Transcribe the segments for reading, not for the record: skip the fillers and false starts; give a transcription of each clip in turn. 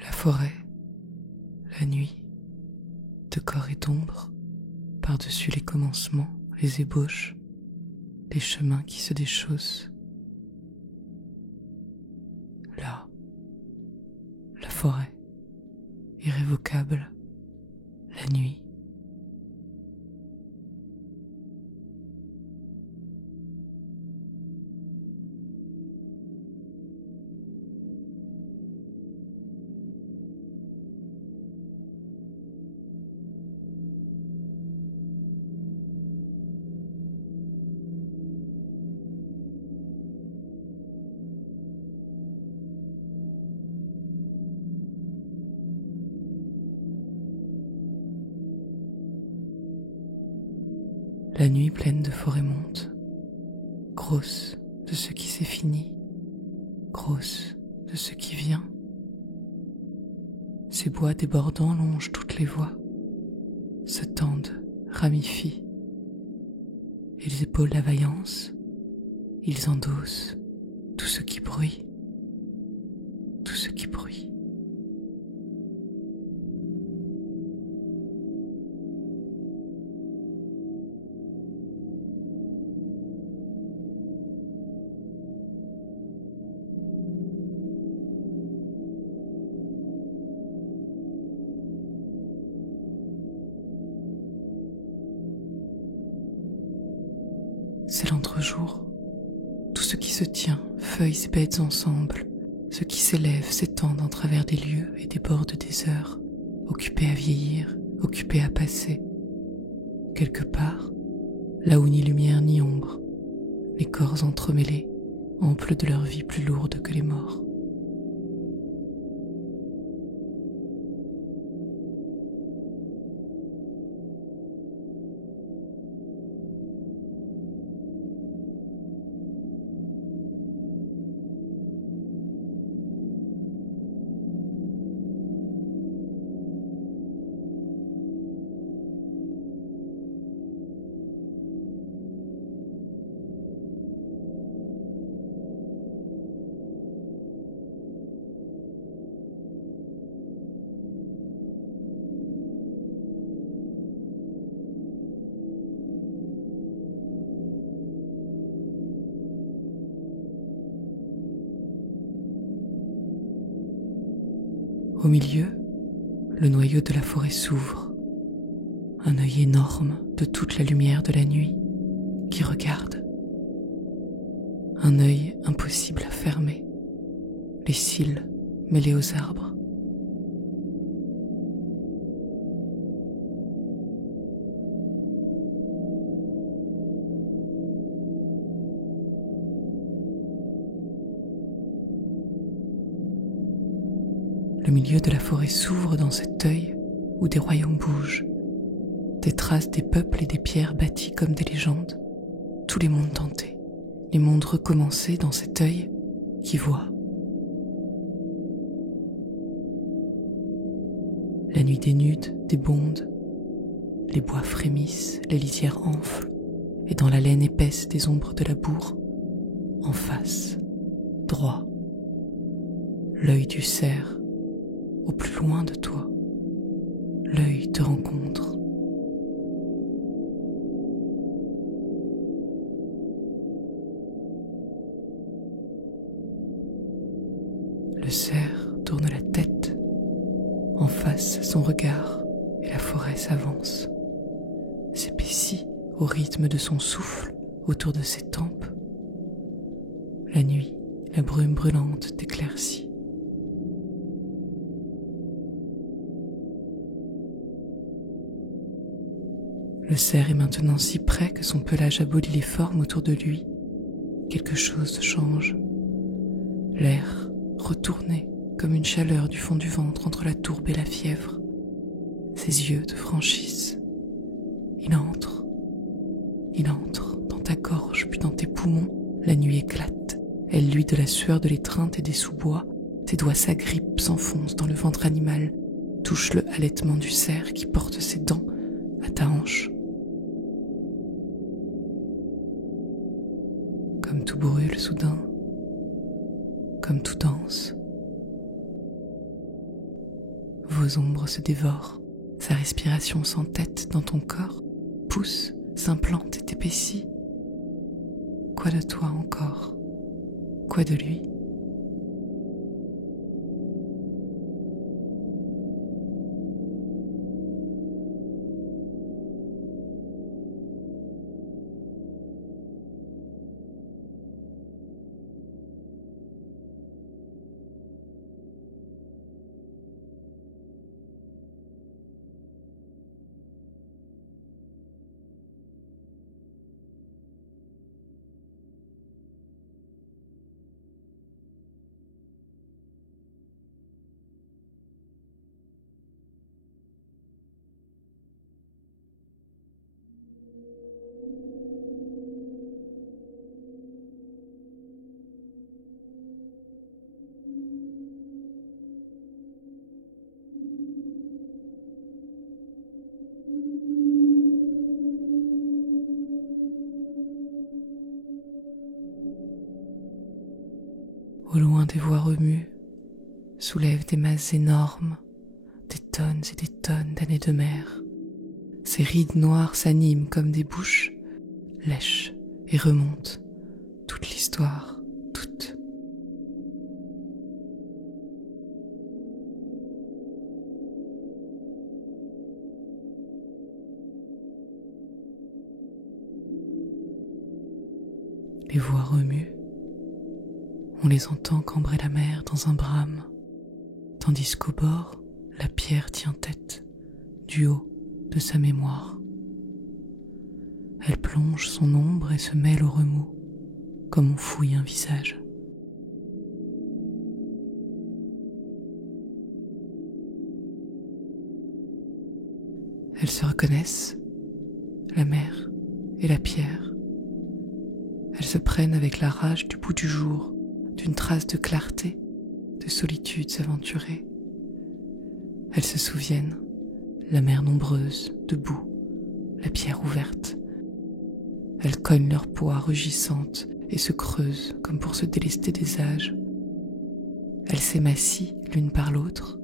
La forêt, la nuit, de corps et d'ombre, par-dessus les commencements, les ébauches, les chemins qui se déchaussent. Là, la forêt, irrévocable, la nuit. La nuit pleine de forêt monte, grosse de ce qui s'est fini, grosse de ce qui vient. Ces bois débordants longent toutes les voies, se tendent, ramifient. Ils épaulent la vaillance, ils endossent tout ce qui bruit, tout ce qui bruit. C'est l'entre-jour, tout ce qui se tient, feuilles et bêtes ensemble, ce qui s'élève, s'étend en travers des lieux et déborde des heures, occupés à vieillir, occupés à passer. Quelque part, là où ni lumière ni ombre, les corps entremêlés, amples de leur vie plus lourde que les morts. Au milieu, le noyau de la forêt s'ouvre, un œil énorme de toute la lumière de la nuit qui regarde, un œil impossible à fermer, les cils mêlés aux arbres. Le milieu de la forêt s'ouvre dans cet œil où des royaumes bougent, des traces des peuples et des pierres bâties comme des légendes, tous les mondes tentés, les mondes recommencés dans cet œil qui voit. La nuit dénude, débonde, les bois frémissent, les lisières enflent, et dans la laine épaisse des ombres de la bourre, en face, droit, l'œil du cerf, au plus loin de toi, l'œil te rencontre. Le cerf tourne la tête, en face son regard, et la forêt s'avance, s'épaissit au rythme de son souffle autour de ses tempes. La nuit, la brume brûlante t'éclaircit. Le cerf est maintenant si près que son pelage abolit les formes autour de lui. Quelque chose change. L'air, retourné comme une chaleur du fond du ventre entre la tourbe et la fièvre. Ses yeux te franchissent. Il entre dans ta gorge puis dans tes poumons. La nuit éclate. Elle luit de la sueur de l'étreinte et des sous-bois, Tes doigts s'agrippent, s'enfoncent dans le ventre animal, touchent le halètement du cerf qui porte ses dents à ta hanche. Comme tout brûle soudain, comme tout danse. Vos ombres se dévorent, sa respiration s'entête dans ton corps, pousse, s'implante et t'épaissit. Quoi de toi encore? Quoi de lui? Au loin, des voix remuent, soulèvent des masses énormes, des tonnes et des tonnes d'années de mer. Ces rides noires s'animent comme des bouches, lèchent et remontent, toute l'histoire, toute. Les voix remuent, on les entend cambrer la mer dans un brame, tandis qu'au bord, la pierre tient tête, du haut de sa mémoire. Elle plonge son ombre et se mêle au remous, comme on fouille un visage. Elles se reconnaissent, la mer et la pierre. Elles se prennent avec la rage du bout du jour, d'une trace de clarté, de solitudes aventurées. Elles se souviennent, la mer nombreuse, debout, la pierre ouverte. Elles cognent leur poids rugissante et se creusent comme pour se délester des âges. Elles s'émacient l'une par l'autre,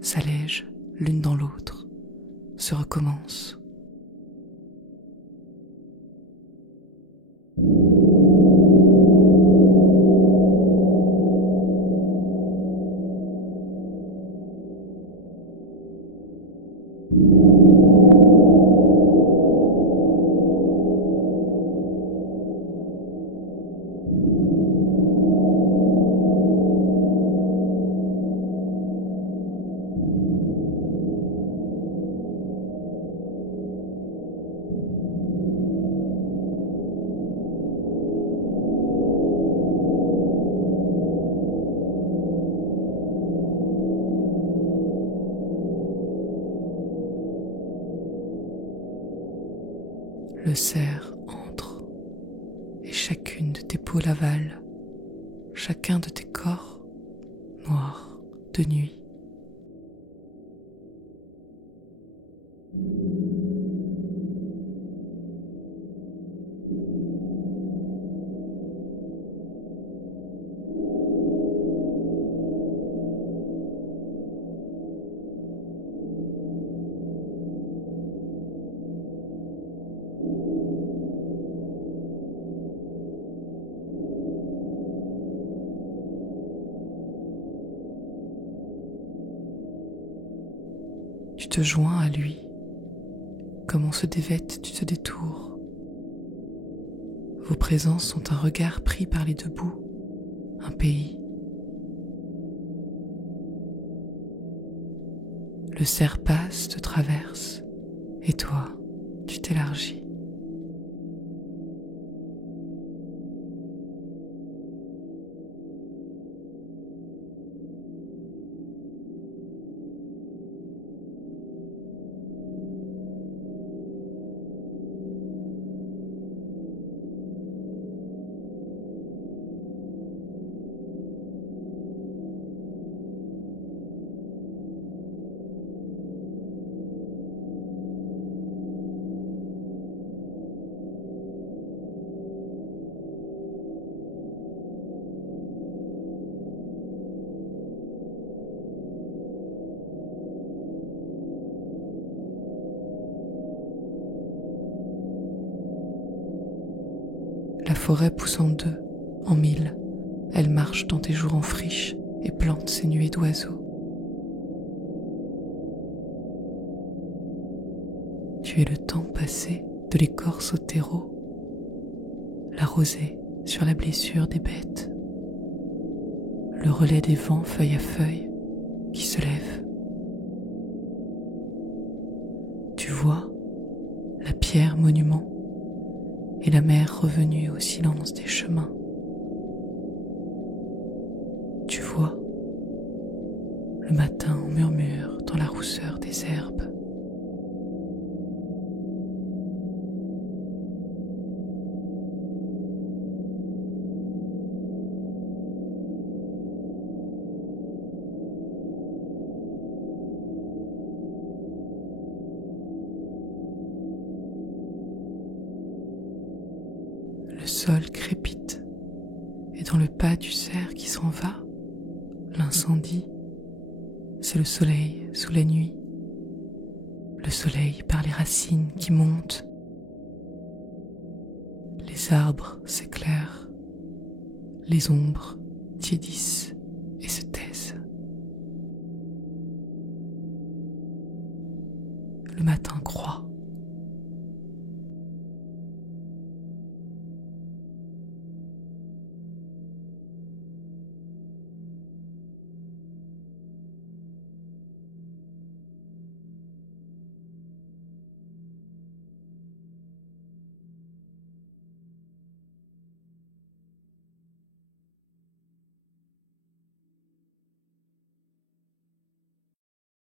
s'allègent l'une dans l'autre, se recommencent. Le cerf entre, et chacune de tes peaux l'avale, chacun de tes corps noirs de nuit. Tu te joins à lui, comme on se dévête du te détour. Vos présences sont un regard pris par les deux bouts, un pays. Le cerf passe, te traverse, et toi, tu t'élargis. forêt pousse en deux, en mille. Elle marche dans tes jours en friche et plante ses nuées d'oiseaux. Tu es le temps passé de l'écorce au terreau, la rosée sur la blessure des bêtes, le relais des vents feuille à feuille qui se lèvent. Tu vois la pierre monument et la mer revenue au silence des chemins. Tu vois le matin en murmure dans la rousseur des herbes. Le sol crépite et dans le pas du cerf qui s'en va, l'incendie, c'est le soleil sous la nuit, le soleil par les racines qui montent. Les arbres s'éclairent, les ombres tiédissent et se taisent. Le matin croît.